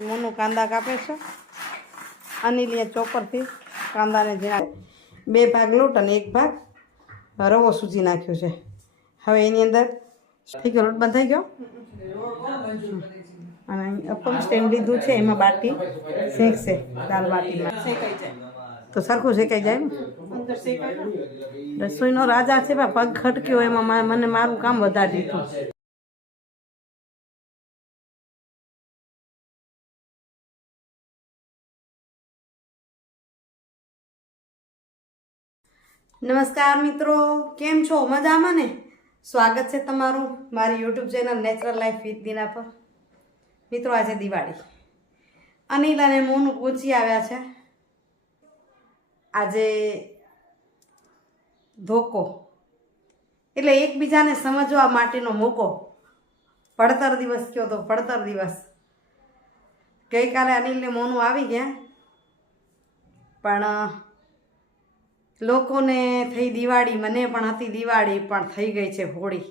મોનું કાંદા કાપે છે. અનિલિયા ચોપરથી કાંદાને ઝીણા બે ભાગ લોટ અને એક ભાગ રવો સૂજી નાખ્યો છે. હવે એની અંદર થઈ ગયો લોટ બંધાઈ ગયો. અને અપમ સ્ટેન્ડ લીધું છે, એમાં બાટી શેકશે દાલ બાટીમાં શેકાઈ જાય તો સરખું શેકાઈ જાય રસોઈનો રાજા છે, પણ પગ ખટક્યો એમાં, મને મારું કામ વધારી દીધું. નમસ્કાર મિત્રો, કેમ છો? મજામાં ને? સ્વાગત છે તમારું મારી YouTube channel natural life with Dina પર. મિત્રો, આજે દિવાળી. અનિલ અને મોનું પૂછી આવ્યા છે, આજે ધોકો. એટલે એકબીજાને સમજવા માટેનો મોકો. પડતર દિવસ કયો તો પડતર દિવસ. ગઈકાલે અનિલને મોનું આવી ગયા, પણ લોકોને થઈ દિવાળી, મને પણ હતી દિવાળી, પણ થઈ ગઈ છે હોળી.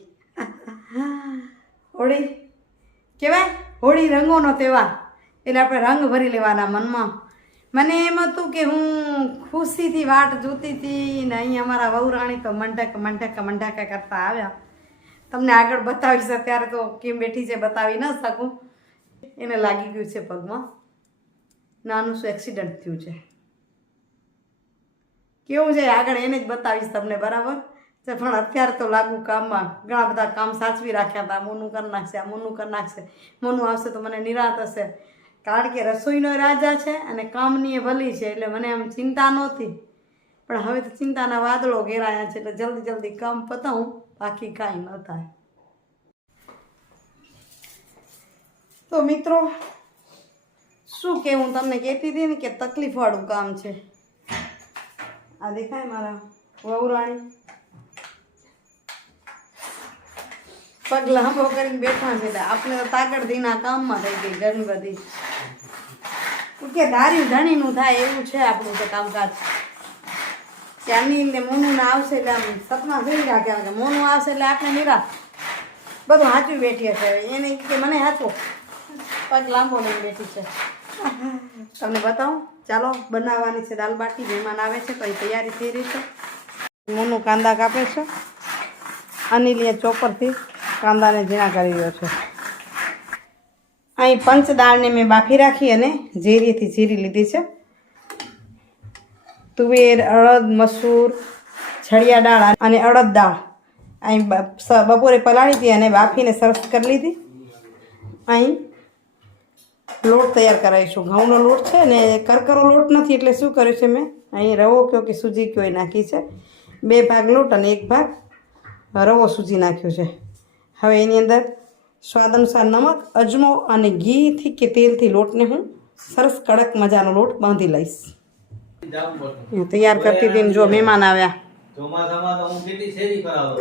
હોળી? કહેવાય હોળી રંગોનો તહેવાર. એટલે આપણે રંગ ભરી લેવાના મનમાં. મને એમ હતું કે હું ખુશીથી વાટ જોતી હતી ને અહીં અમારા વહુરાણી તો મંડક મંડક, મંડકે કરતા આવ્યા. તમને આગળ બતાવીશ અત્યારે તો કેમ બેઠી છે બતાવી ન શકું. એને લાગી ગયું છે પગમાં. નાનું શું એક્સિડન્ટ થયું છે? કેવું છે? આગળ એને જ બતાવીશ તમને, બરાબર? છે પણ અત્યારે તો લાગુ કામમાં ઘણા બધા કામ સાચવી રાખ્યા હતા. મોનું કરી નાખશે, આ મોનું કરી નાખશે. મોનું આવશે તો મને નિરાત હશે. કારણ કે રસોઈનો રાજા છે અને કામની એ ભલી છે, એટલે મને આમ ચિંતા નહોતી. પણ હવે તો ચિંતાના વાદળો ઘેરાયા છે, એટલે જલ્દી જલ્દી કામ પતાવું. બાકી કાંઈ ન થાય. તો મિત્રો, શું કે હું તમને કહેતી હતી ને કે તકલીફવાળું કામ છે. આ દેખાય મારા વહુરાણી? પગ લાંબો કરીને બેઠા એટલે આપણે તો તાકડ દીના કામમાં થઈ ગઈ ઘણી બધી કે ધાર્યું ધણીનું થાય એવું છે આપણું તો કામકાજ. કે અનિલ ને મોનું આવશે એટલે આમ સપના થઈ રાખ્યા કે મોનું આવશે એટલે આપણે નિરા બધું હાચવી બેઠી છે એને કે મને સાચો પગ લાંબો લઈને બેઠી છે. તમને બતાવું? ચાલો, બનાવવાની છે દાલ બાટી, મહેમાન આવે છે, તો એ તૈયારી થઈ રહી છે. મોનું કાંદા કાપે છે. અનિલિયા ચોપરથી કાંદાને ઝીણા કરી રહ્યો છે. અહીં પંચદાળને મેં બાફી રાખી અને ઝેરીથી ઝીરી લીધી છે. તુવેર, અડદ, મસૂર, છળિયા દાળ અને અડદ દાળ. અહીં બપોરે પલાળી હતી અને બાફીને સરસ કરી લીધી. અહીં લોટ તૈયાર કરાવીશું. ઘઉંનો લોટ છે ને કરકરો લોટ નથી એટલે શું કર્યું છે મેં? અહીં રવો કયો કે સૂજી કયો એ નાખી છે. બે ભાગ લોટ અને એક ભાગ રવો સૂજી નાખ્યો છે. હવે એની અંદર સ્વાદ અનુસાર નમક અજમો અને ઘીથી કે તેલથી લોટને હું સરસ કડક મજાનો લોટ બાંધી લઈશ. હું તૈયાર કરતી હતી જો મહેમાન આવ્યા. ચોમાસામાં તો હું કેટલી શેરી કરાવું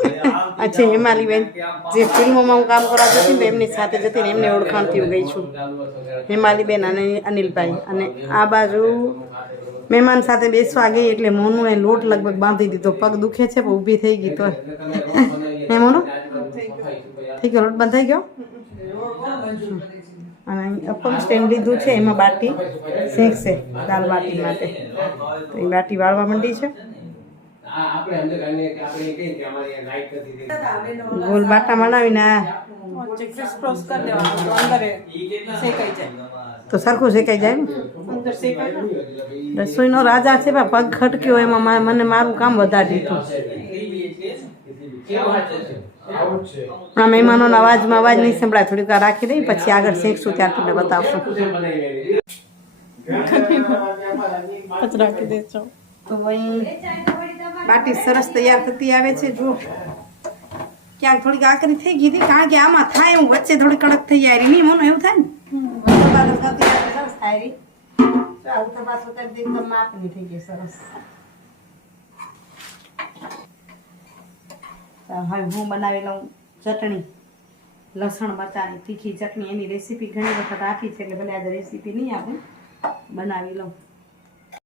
આ છે હેમાલીબેન જે ફિલ્મોમાં હું કામ કરવા જતી તો એમની સાથે જતી એમને ઓળખાણ થયું ગઈ છું. હેમાલીબેન અને અનિલભાઈ અને આ બાજુ મહેમાન સાથે બેસવા ગઈ એટલે મોનું એ લોટ લગભગ બાંધી દીધો. પગ દુખે છે પણ ઊભી થઈ ગઈ તો. હે મોનું? થઈ ગયો લોટ બંધ થઈ ગયો? અને અહીં અપમ સ્ટેન્ડ લીધું છે એમાં બાટી શેકશે દાલ બાટી માટે. તો એ બાટી વાળવા માંડી છે. ગોલ બાટા બનાવીને આ. ક્રિસ ક્રોસ કરી દેવાનું તો અંદર એ શેકાઈ જાય. તો સરખું શેકાઈ જાય રસોઈનો રાજા છે પણ પગ ખટક્યો એમાં મને મારું કામ વધારે દીધું આ મહેમાનોના અવાજમાં અવાજ નહીં સંભળાય થોડીક વાર રાખી દઈ પછી આગળ શેકશું ત્યાં તમને બતાવશું. રાખી દેજો તો અહીં બાટી સરસ તૈયાર થતી આવે છે જો ક્યાંક થોડીક આકરી થઈ ગઈ હતી, કારણ કે આમાં થાય એવું, વચ્ચે થોડી કડક થઈ જાય નહીં, મને, એવું થાય ને? સરસ હવે હું બનાવી લઉં ચટણી, લસણ, મરચાંની તીખી ચટણી, એની રેસીપી ઘણી વખત આપી છે, એટલે ભલે આજે રેસીપી નહીં આપું, બનાવી લઉં પછી મેં કયું ગીત ગવડાવે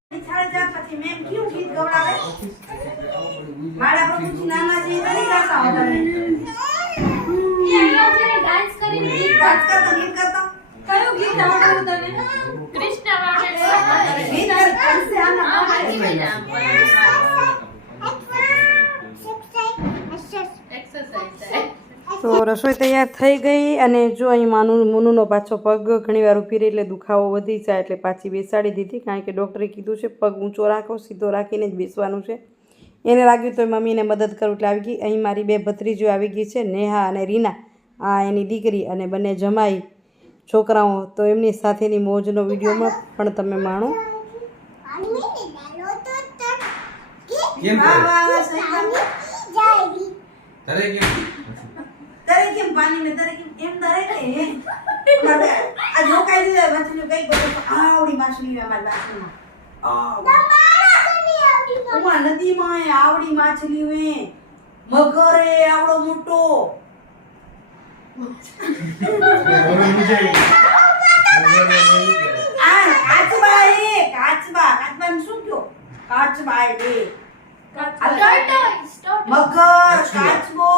મારા પ્રભુજી નાના નથી ગાતા હોતા ને. ડાન્સ કરીને ગીત કરતો ગીત કરતો કયું ગીત આવડતું તને? કૃષ્ણ વાળે ગીત કરશે આના તો રસોઈ તૈયાર થઈ ગઈ અને જો અહીં માનું મુનુનો પાછો પગ ઘણીવાર ઊભી રહી એટલે દુખાવો વધી જાય એટલે પાછી બેસાડી દીધી કારણ કે ડૉક્ટરે કીધું છે પગ ઊંચો રાખો સીધો રાખીને જ બેસવાનું છે. એને લાગ્યું તો મમ્મીને મદદ કરું એટલે આવી ગઈ. અહીં મારી બે ભત્રીજો આવી ગઈ છે નેહા અને રીના. આ એની દીકરી અને બંને જમાઈ છોકરાઓ. તો એમની સાથેની મોજનો વિડીયોમાં પણ તમે માણો. કેમ? કરે એમ પાણી ને દરેક એમ દરેક આ જો કાઈ દે માછલી કઈ બધું આવડી માછલી અમારી માછલીમાં ઉમા નદીમાં એ આવડી માછલી હે મગર એ આવડો મોટો. આ કાચબા એ કાચબા. કાચબાને શું કયો? કાચબા એ. મગર કાચબો.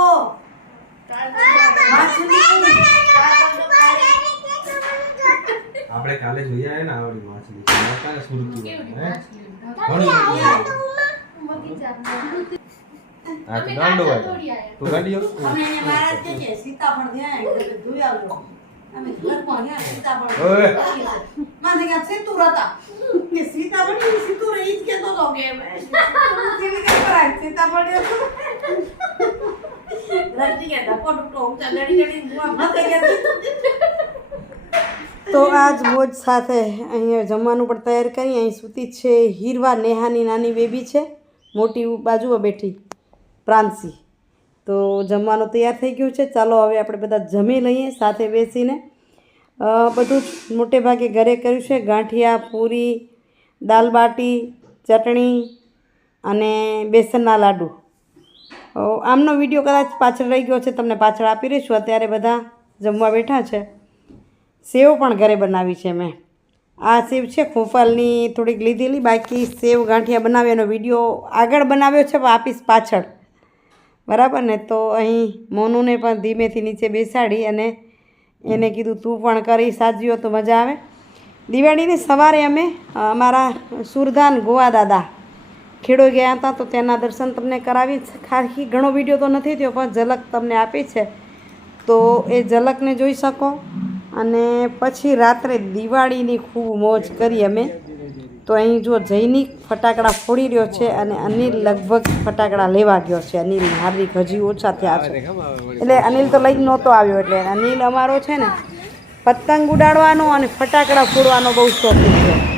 આપણે કાલે જોઈ આયા ને આવડી માછલી. કાલે સુરતી હે? ગાંડો. તું ગાંડીઓ? અમે સીતાફળ ગયા ધોઈ આવજો. અમે ગયા કે સીતાફળ ઈ સિંદૂર ઈ જ કેતો તો કે કેમ તો આજ મોજ સાથે અહીંયા જમવાનું પણ તૈયાર કરી, અહીં સૂતી છે હીરવા નેહાની નાની બેબી છે, મોટી બાજુમાં બેઠી પ્રાંસી તો જમવાનું તૈયાર થઈ ગયું છે. ચાલો હવે આપણે બધા જમી લઈએ સાથે બેસીને. બધું જ મોટે ભાગે ઘરે કર્યું છે. ગાંઠિયા, પૂરી, દાલ બાટી, ચટણી અને બેસનના લાડુ. આમનો વીડિયો કદાચ પાછળ રહી ગયો છે, તમને પાછળ આપી રહીશું. અત્યારે બધા જમવા બેઠા છે. સેવ પણ ઘરે બનાવી છે મેં. આ સેવ છે ખોફાલની, થોડીક લીધેલી, બાકી સેવ ગાંઠિયા બનાવ્યો એનો વીડિયો આગળ બનાવ્યો છે, પણ આપીશ પાછળ. બરાબર ને? તો અહીં મોનુને પણ ધીમેથી નીચે બેસાડી અને એને કીધું, તું પણ કરી, સાજ્યો તો મજા આવે. દિવાળીની સવારે અમે અમારા સુરધાન ગોવા દાદા ખેડો ગયા હતા તો તેના દર્શન તમને કરાવી ખાસી ઘણો વીડિયો તો નથી થયો, પણ ઝલક તમને આપી છે. તો એ ઝલકને જોઈ શકો. અને પછી રાત્રે દિવાળીની ખૂબ મોજ કરી અમે. તો અહીં જો જૈનિક ફટાકડા ફોડી રહ્યો છે અને અનિલ લગભગ ફટાકડા લેવા ગયો છે. અનિલ હાર્દિક હજી ઓછા થયા છે. એટલે અનિલ તો લઈ નહોતો આવ્યો, એટલે અનિલ અમારો છે ને, પતંગ ઉડાડવાનો અને ફટાકડા ફોડવાનો બહુ શોખ છે.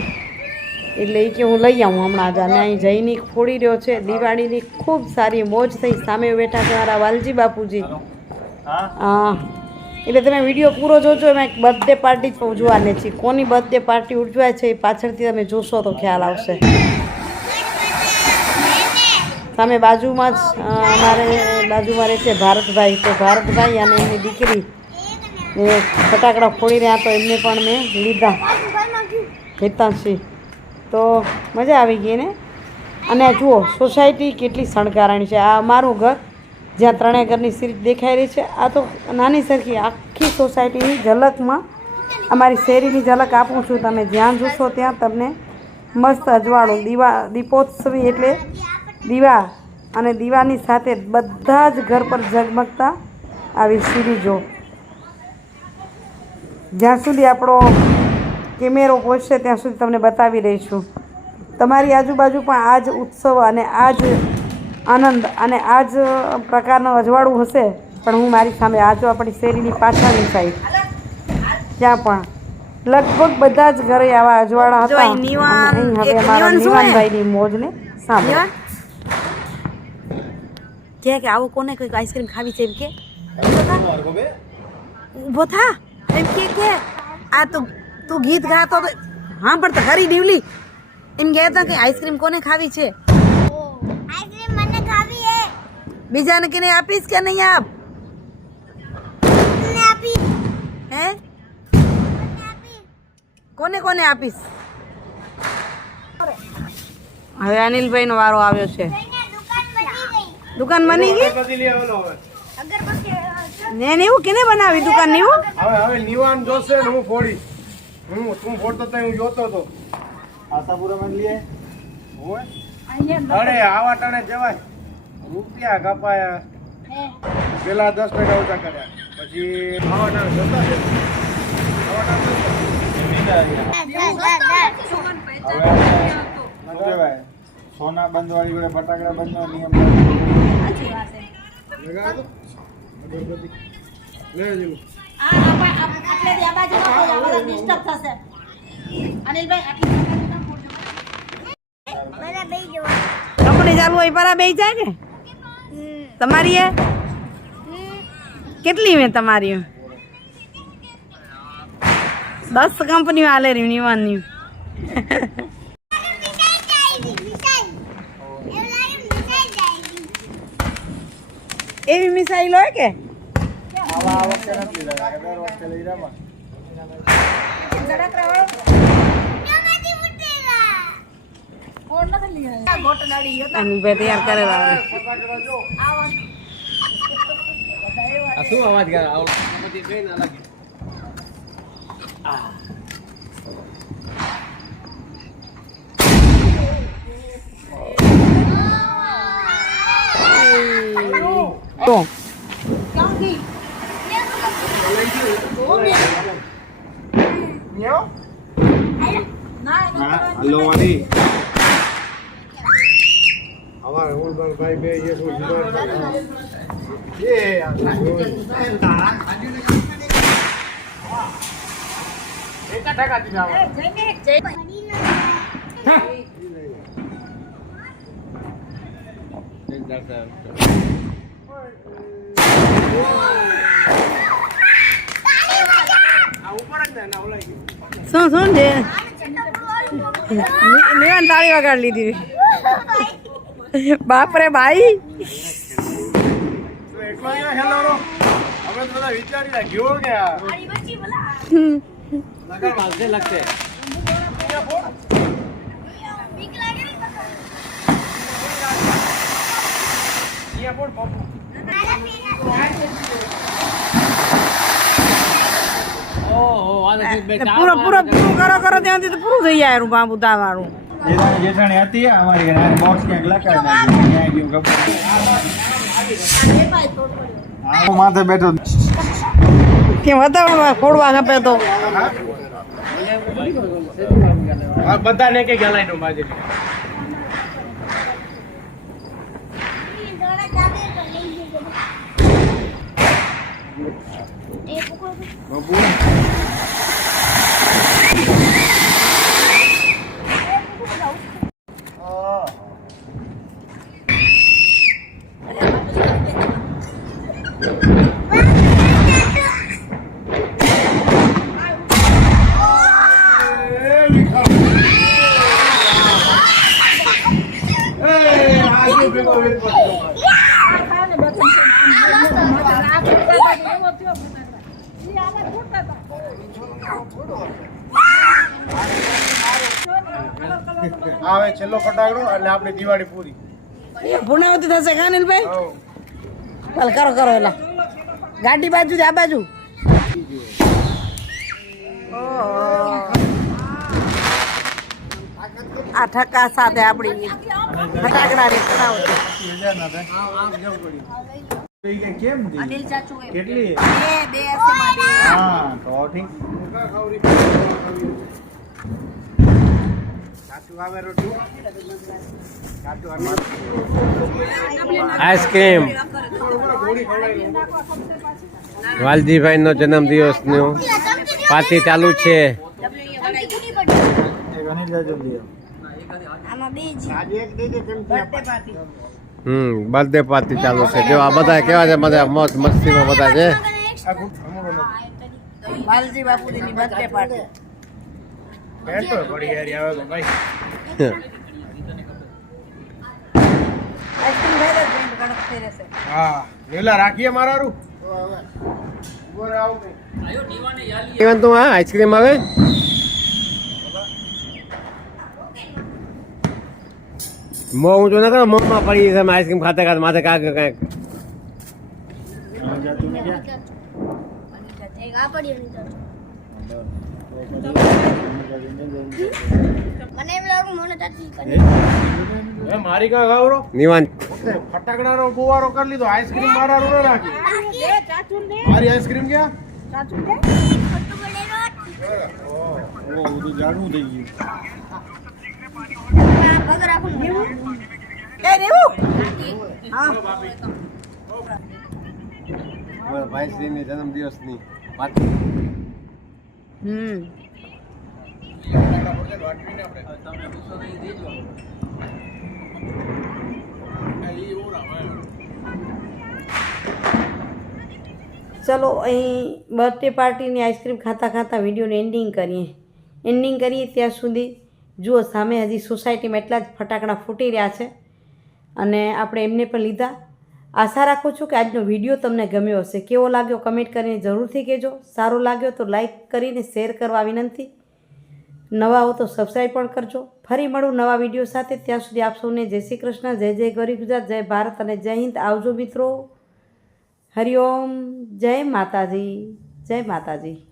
એટલે એ કે હું લઈ આવું હમણાં જ. અને અહીં જઈને ફોડી રહ્યો છે. દિવાળીની ખૂબ સારી મોજ થઈ. સામે બેઠા છે મારા વાલજી બાપુજી. હા? એટલે તમે વીડિયો પૂરો જોજો. એમાં એક બર્થડે પાર્ટી જ ઉજવાને છે. કોની બર્થડે પાર્ટી ઉજવાય છે એ પાછળથી તમે જોશો તો ખ્યાલ આવશે. સામે બાજુમાં જ અમારે બાજુમાં રહે છે ભારતભાઈ. તો ભારતભાઈ અને એની દીકરી એ ફટાકડા ફોડીને રહ્યા તો એમને પણ મેં લીધા. હેતાંશી. તો મજા આવી ગઈ ને? અને જુઓ સોસાયટી કેટલી શણગારાણી છે. આ અમારું ઘર, જ્યાં ત્રણેય ઘરની સીટ દેખાઈ રહી છે. આ તો નાની સરખી આખી સોસાયટીની ઝલકમાં અમારી શેરીની ઝલક આપું છું. તમે જ્યાં જોશો ત્યાં તમને મસ્ત અજવાળું દીવા, દીપોત્સવી એટલે દીવા અને દીવાની સાથે બધા જ ઘર પર ઝગમગતા આવી સીરીજો જ્યાં સુધી આપણો કેમેરો પહોંચશે ત્યાં સુધી તમને બતાવી રહીશું તમારી આજુબાજુ પણ આ જ ઉત્સવ અને આ જ આનંદ અને આ જ પ્રકારનું અજવાળું હશે પણ હું મારી સામે આ જો આપણી શેરીની પાછળની સાઈડ ત્યાં પણ. લગભગ બધા જ ઘરે આવા અજવાળા હતા. અહીં હવે અમારા નિવાનભાઈની મોજને સાંભળો. કે કે આવું કોને કોઈ આઈસ્ક્રીમ ખાવી છે એમ કે? ઊભો થા. એમ કે કે આ તું તું ગીત ગાતો તો હા પણ તો ખરી ડીવલી. એમ કહેતા કે આઈસ્ક્રીમ કોને ખાવી છે? આઈસ્ક્રીમ મને ખાવી હે. બીજાને કે નહીં આપીશ કે નહીં આપ? મને આપી. હે? કોને કોને આપીશ? હવે અનિલભાઈનો વારો આવ્યો છે. દુકાન બની ગઈ. દુકાન બની ગઈ? અગરબત્તી ને એવું કેને બનાવી દુકાન નીવું? હવે હવે નીવાન જોશે હું ફોડીશ. હું તું ફોડતો તો હું જોતો તો. આશાપુરામાં લઈએ હોય અરે આવા ટાણે જવાય. રૂપિયા કપાયા. પેલા દસ ટકા ઓછા કર્યા. પછી આવા ટાણે જતા છે. સોના બંધ વાળી જોડે ફટાકડા બંધ નો નિયમ લગાવો અગરબત્તી. લે જેલું. કંપની ચાલુ હોય પરા બે જાય કે તમારી એ? કેટલી મેં તમારી દસ કંપનીઓ હાલે રહ્યું મિસાઈ એવું મિસાઈલ હોય કે? આ વખતે નથી લીધા દર વખતે લઈ રહ્યા ક્યાંમાંથી ઉતરેલા આની બે તૈયાર કરેલા આવે. શું અવાજ કરે આવું બધી જોઈને અલગ તો હલો વાડી આવા રાહુલભાઈ ભાઈ બે એ શું જીવન એ એકા ટકા દીધા આવા. આ ઉપર જ ને ના ઓલાઈ ગયું. શું શું છે નિવાન તાળી વગાડી લીધી. બાપરે ભાઈ. તો પૂરો પૂરો પૂરું કરો કરો ત્યાંથી તો પૂરું થઈ જાય એનું બુધા વાળું જેઠાણી હતી અમારી ઘરે બોક્સ ક્યાંક ક્યાં ગયું માથે બેઠો. કે વતાવણ ફોડવા ખપે તો? બધાને કે ગલાઈ નું બાજુ Vamos. એટલે આપણે દિવાળી પૂરી. પૂર્ણાવતી થશે કાનિલભાઈ. ચાલ કરો કરો એલા ગાડી બાજુ છે આ બાજુ. આ ઠકા સાથે આપણી ફટાકડા રે પડાવો કેમ કેટલી? બે બે હા તો ઠીક સાચું આવે રોટલું સાચું આવે આઈસ્ક્રીમ વાલજીભાઈ નો જન્મ દિવસનું પાર્ટી ચાલુ છે? હમ બર્થડે પાર્ટી ચાલુ છે. જો આ બધા કેવા છે બધા મોજ મસ્તીમાં બધા છે. બાપુજીની બર્થડે પાર્ટી બેન તો પડી યારી આવે તો ભાઈ આઈસ્ક્રીમ આવું કઈ. ઇવન તું આ આઈસ્ક્રીમ આવે? મોં ઊંચું ના કરો મોંમાં પડી જશે આઈસ્ક્રીમ ખાતે ખાતે માથે કાંક કાંઈક આ પડી એની મારી કા ગાવરો નિવાન ફટાકડાનો ગુવારો કરી લીધો આઈસ્ક્રીમ મારા રૂ રાખી. મારી આઈસ્ક્રીમ ઓ બધું જાડવું થઈ ગયું પગ રાખું ને. એ રેવું? મારા ભાઈશ્રીની જન્મદિવસની હમ. ચલો, અહીં બર્થડે પાર્ટીની આઈસ્ક્રીમ ખાતા ખાતા વિડીયોને એન્ડિંગ કરીએ. એન્ડિંગ કરીએ ત્યાં સુધી. જુઓ, સામે હજી સોસાયટીમાં એટલા જ ફટાકડા ફૂટી રહ્યા છે. અને આપણે એમને પણ લીધા. આશા રાખું છું કે આજનો વીડિયો તમને ગમ્યો હશે. કેવો લાગ્યો કમેન્ટ કરીને જરૂરથી કહેજો. સારો લાગ્યો તો લાઈક કરીને શેર કરવા વિનંતી. નવા હો તો સબસ્ક્રાઈબ પણ કરજો. ફરી મળું નવા વીડિયો સાથે. ત્યાં સુધી આપ સૌને જય શ્રી કૃષ્ણ, જય જય ગૌરી ગુજરાત, જય ભારત અને જય હિન્દ. આવજો મિત્રો. હરિઓમ જય માતાજી. જય માતાજી.